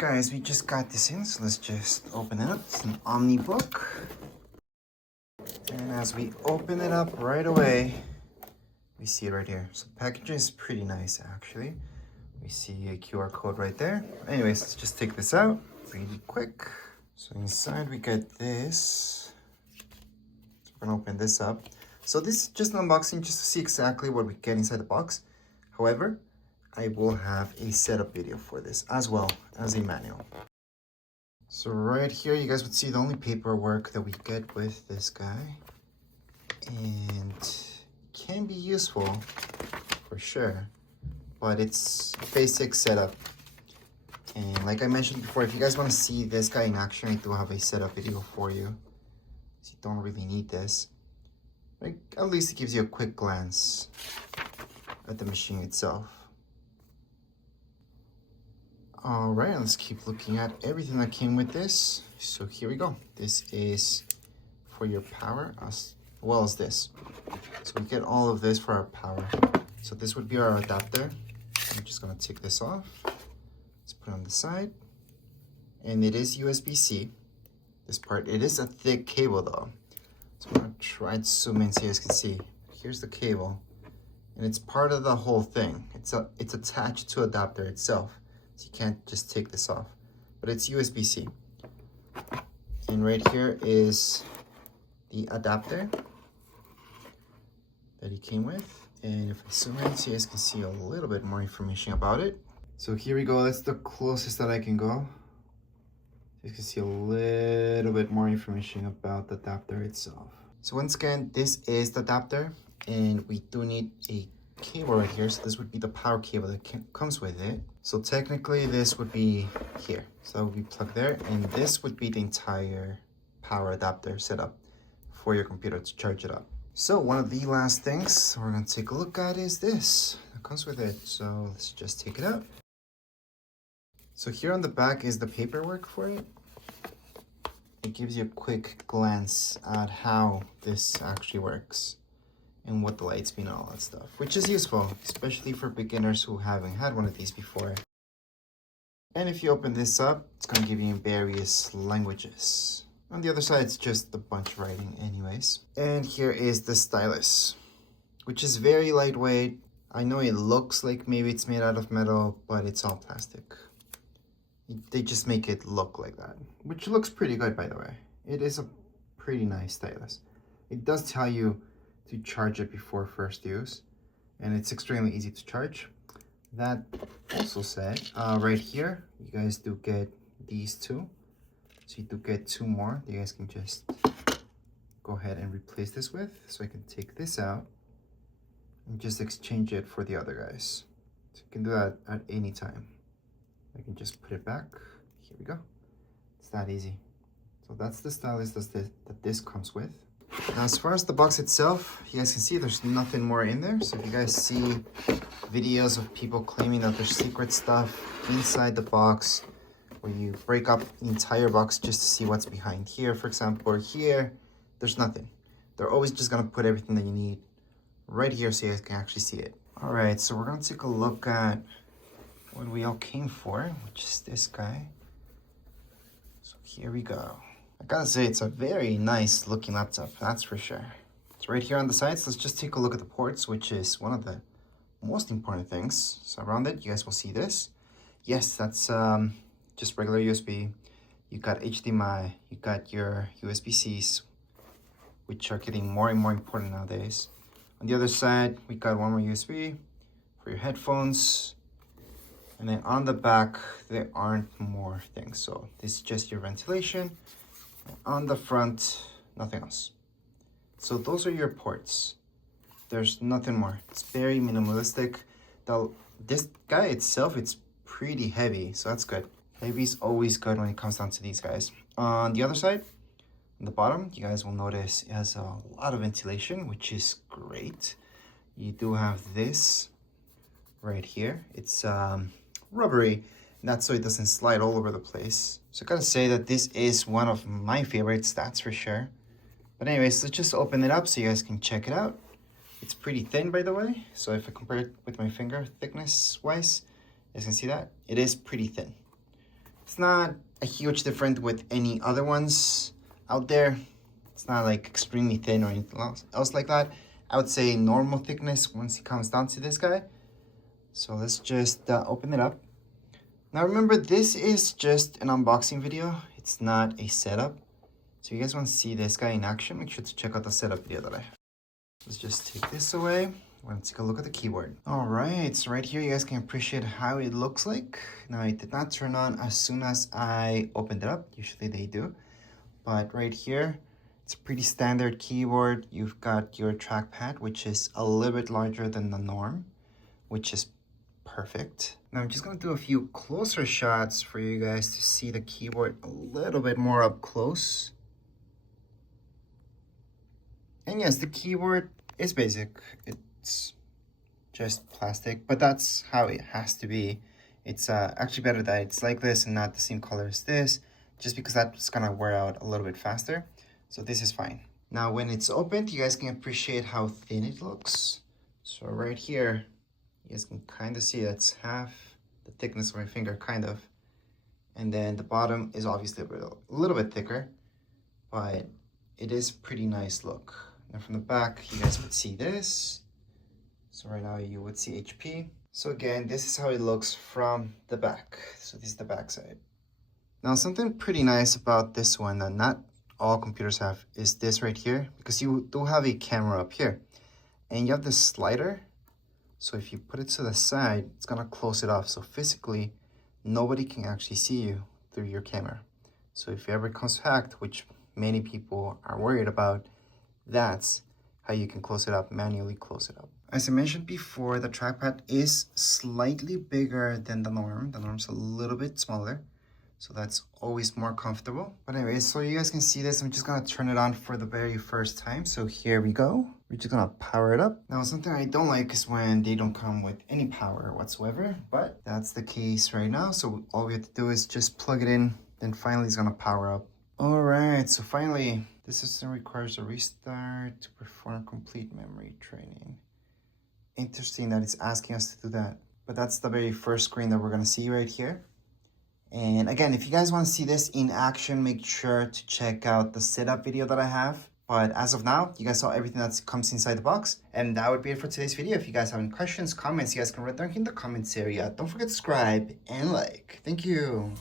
guys, we just got this in, so let's just open it up. It's an OmniBook. And as we open it up right away, we see it right here. So the packaging is pretty nice, actually. We see a QR code right there. Anyways, let's just take this out really quick. So inside we get this. So we're gonna open this up. So this is just an unboxing just to see exactly what we get inside the box. However, I will have a setup video for this as well as a manual. So right here, you guys would see the only paperwork that we get with this guy. And can be useful for sure, but it's basic setup. And like I mentioned before, if you guys want to see this guy in action, I do have a setup video for you. So you don't really need this. Like, at least it gives you a quick glance at the machine itself. All right, let's keep looking at everything that came with this. So here we go. This is for your power as well as this. So we get all of this for our power. So this would be our adapter. I'm just gonna take this off. Let's put it on the side. And it is USB-C, this part. It is a thick cable though. So I'm gonna try to zoom in so you guys can see. Here's the cable. And it's part of the whole thing. It's attached to adapter itself. So you can't just take this off, but it's USB-C. And right here is the adapter that it came with. And if I zoom in, so you guys can see a little bit more information about it. So here we go, that's the closest that I can go. You can see a little bit more information about the adapter itself. So once again, this is the adapter, and we do need a cable right here. So this would be the power cable that comes with it. So technically this would be here. So that would be plugged there, and this would be the entire power adapter setup for your computer to charge it up. So one of the last things we're gonna take a look at is this that comes with it. So let's just take it out. So here on the back is the paperwork for it. It gives you a quick glance at how this actually works and what the lights mean and all that stuff, which is useful, especially for beginners who haven't had one of these before. And if you open this up, it's gonna give you in various languages. On the other side, it's just a bunch of writing anyways. And here is the stylus, which is very lightweight. I know it looks like maybe it's made out of metal, but it's all plastic. They just make it look like that, which looks pretty good, by the way. It is a pretty nice stylus. It does tell you to charge it before first use, and it's extremely easy to charge. That also said, right here, you guys do get these two. So you do get two more that you guys can just go ahead and replace this with. So I can take this out and just exchange it for the other guys. So you can do that at any time. I can just put it back. Here we go. It's that easy. So that's the stylus that this comes with. Now, as far as the box itself, you guys can see there's nothing more in there. So if you guys see videos of people claiming that there's secret stuff inside the box, where you break up the entire box just to see what's behind here, for example, or here, there's nothing. They're always just gonna put everything that you need right here so you guys can actually see it. All right, so we're gonna take a look at what we all came for, which is this guy. So here we go. I gotta say, it's a very nice looking laptop, that's for sure. So right here on the sides, let's just take a look at the ports, which is one of the most important things. So around it, you guys will see this. Yes, that's just regular USB. You got HDMI, you got your USB-Cs, which are getting more and more important nowadays. On the other side, we got one more USB for your headphones. And then on the back, there aren't more things. So this is just your ventilation. And on the front, nothing else. So those are your ports. There's nothing more. It's very minimalistic. This guy itself, it's pretty heavy, so that's good. Heavy is always good when it comes down to these guys. On the other side, on the bottom, you guys will notice it has a lot of ventilation, which is great. You do have this right here. It's rubbery, and that's so it doesn't slide all over the place. So I gotta say that this is one of my favorites, that's for sure. But anyways, let's just open it up so you guys can check it out. It's pretty thin, by the way. So if I compare it with my finger thickness wise, you guys can see that it is pretty thin. It's not a huge difference with any other ones out there. It's not like extremely thin or anything else like that. I would say normal thickness once it comes down to this guy. So let's just open it up. Now remember, this is just an unboxing video. It's not a setup. So you guys want to see this guy in action, make sure to check out the setup video that I have. Let's just take this away. We're gonna take a look at the keyboard. All right, so right here, you guys can appreciate how it looks like. Now, it did not turn on as soon as I opened it up. Usually they do. But right here, it's a pretty standard keyboard. You've got your trackpad, which is a little bit larger than the norm, which is perfect. Now, I'm just gonna do a few closer shots for you guys to see the keyboard a little bit more up close. And yes, the keyboard is basic. It's just plastic, but that's how it has to be. It's actually better that it's like this and not the same color as this, just because that's gonna wear out a little bit faster. So this is fine. Now, when it's opened, you guys can appreciate how thin it looks. So right here, you guys can kind of see that's half the thickness of my finger, kind of. And then the bottom is obviously a little bit thicker, but it is a pretty nice look. And from the back, you guys would see this. So right now you would see HP. So again, this is how it looks from the back. So this is the back side. Now, something pretty nice about this one that not all computers have is this right here, because you do have a camera up here and you have this slider. So if you put it to the side, it's gonna close it off. So physically, nobody can actually see you through your camera. So if it ever comes hacked, which many people are worried about, that's how you can close it up, manually close it up. As I mentioned before, the trackpad is slightly bigger than the norm. The norm's a little bit smaller, so that's always more comfortable. But anyways, so you guys can see this. I'm just gonna turn it on for the very first time. So here we go. We're just gonna power it up. Now, something I don't like is when they don't come with any power whatsoever, but that's the case right now. So all we have to do is just plug it in, then finally it's gonna power up. All right, so finally, this system requires a restart to perform complete memory training. Interesting that it's asking us to do that. But that's the very first screen that we're gonna see right here. And again, if you guys wanna see this in action, make sure to check out the setup video that I have. But as of now, you guys saw everything that comes inside the box. And that would be it for today's video. If you guys have any questions, comments, you guys can write down in the comments area. Don't forget to subscribe and like. Thank you.